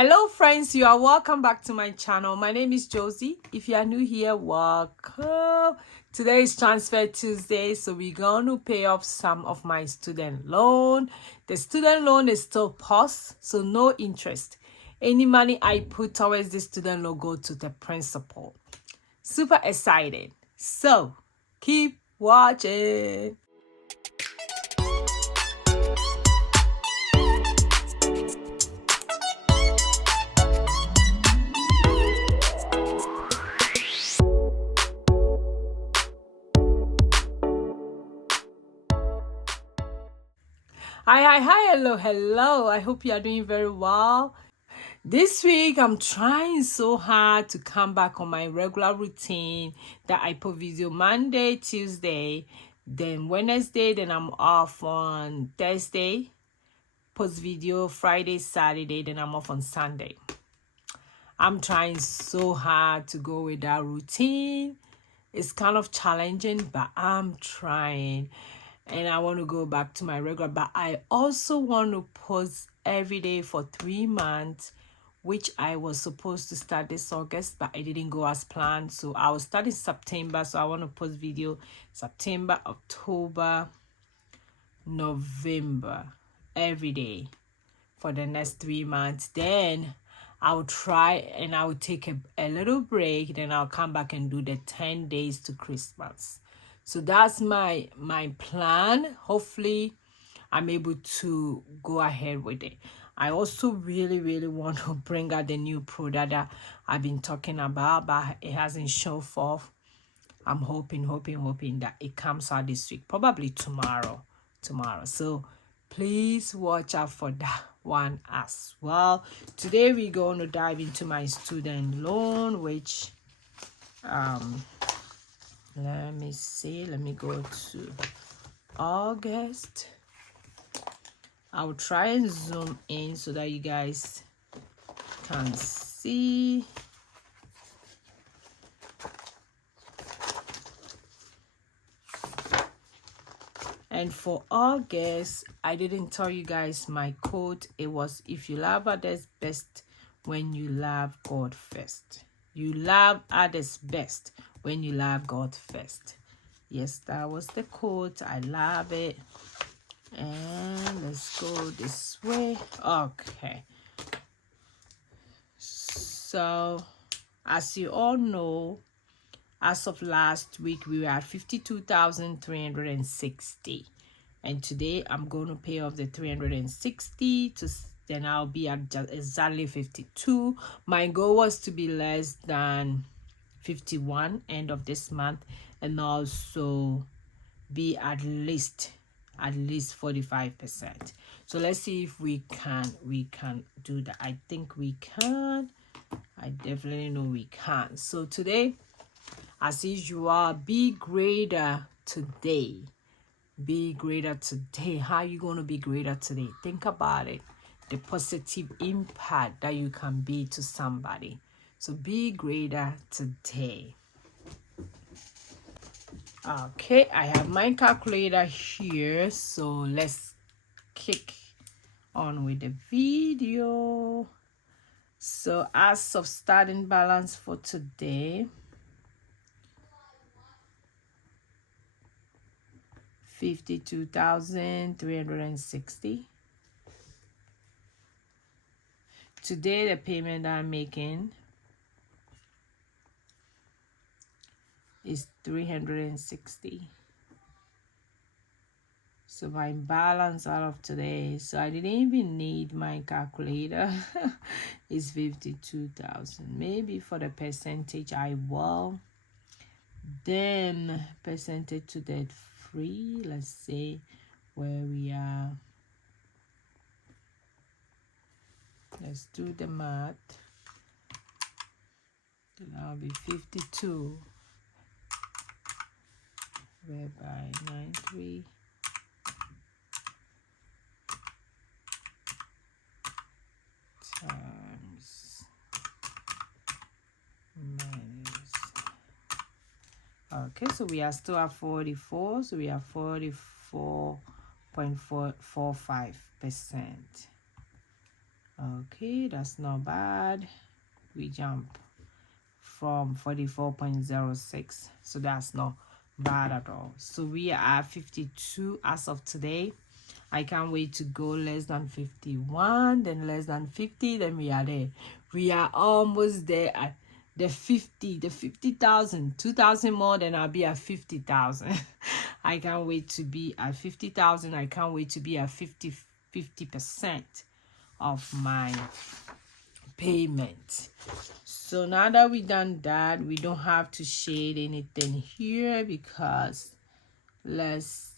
Hello friends, you are welcome back to my channel. My name is Josy. If you are new here, welcome. Today is Transfer Tuesday, so we're going to pay off some of my student loan. The student loan is still paused, so no interest. Any money I put towards the student loan go to the principal. Super excited. So keep watching. Hi, hello. I hope you are doing very well. This week, I'm trying so hard to come back on my regular routine that I put video Monday, Tuesday, then Wednesday, then I'm off on Thursday, post video Friday, Saturday, then I'm off on Sunday. I'm trying so hard to go with that routine. It's kind of challenging, but I'm trying. And I want to go back to my regular, but I also want to post every day for 3 months, which I was supposed to start this August, but I didn't go as planned. So I will start in September. So I want to post video September, October, November, every day for the next 3 months. Then I'll try and I'll take a little break. Then I'll come back and do the 10 days to Christmas. So that's my plan. Hopefully, I'm able to go ahead with it. I also really want to bring out the new product that I've been talking about, but it hasn't shown forth. I'm hoping that it comes out this week, probably tomorrow. So please watch out for that one as well. Today we're going to dive into my student loan, which let me see. Let me go to August. I'll try and zoom in so that you guys can see. And for August, I didn't tell you guys my code. It was, if you love others best when you love God first. You love others best when you love God first. Yes, that was the quote. I love it. And let's go this way. Okay. So, as you all know, as of last week, we were at 52,360. And today, I'm going to pay off the 360 to then I'll be at just exactly 52. My goal was to be less than 51 end of this month, and also be at least 45%. So let's see if we can do that. I think we can. I definitely know we can. So today, as usual, be greater today. Be greater today. How are you going to be greater today? Think about it. The positive impact that you can be to somebody. So be greater today. Okay, I have my calculator here. So let's kick on with the video. So as of starting balance for today, 52,360. Today, the payment I'm making is 360. So my balance out of today, so I didn't even need my calculator, is 52,000. Maybe for the percentage I will. Then percentage to debt free, let's say where we are. Let's do the math. That'll be 52 whereby 93 times minus. Okay, so we are still at 44. So we are 44.45%. Okay, that's not bad. We jump from 44.06, so that's not bad at all. So we are at 52 as of today. I can't wait to go less than 51, then less than 50, then we are there. We are almost there at the 50,000, 2,000 more, then I'll be at 50,000. I can't wait to be at 50,000. I can't wait to be at 50% of my payment. So now that we done that, we don't have to shade anything here because let's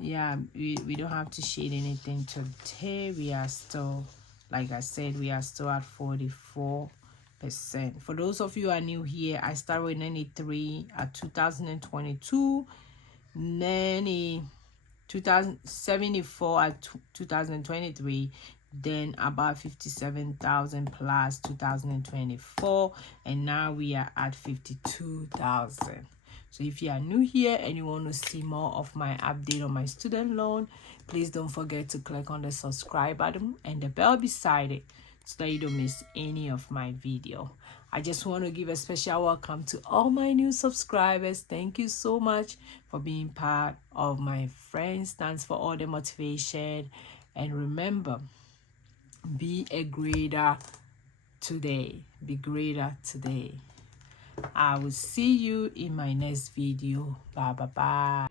yeah, we don't have to shade anything today. We are still, like I said, we are still at 44%. For those of you who are new here, I started with 93 at 2022, 2074 at 2023, then about 57,000 plus 2024, and now we are at 52,000. So if you are new here and you want to see more of my update on my student loan, please don't forget to click on the subscribe button and the bell beside it so that you don't miss any of my video. I just want to give a special welcome to all my new subscribers. Thank you so much for being part of my friends. Thanks for all the motivation. And remember, be a grader today. Be greater today. I will see you in my next video. Bye bye bye.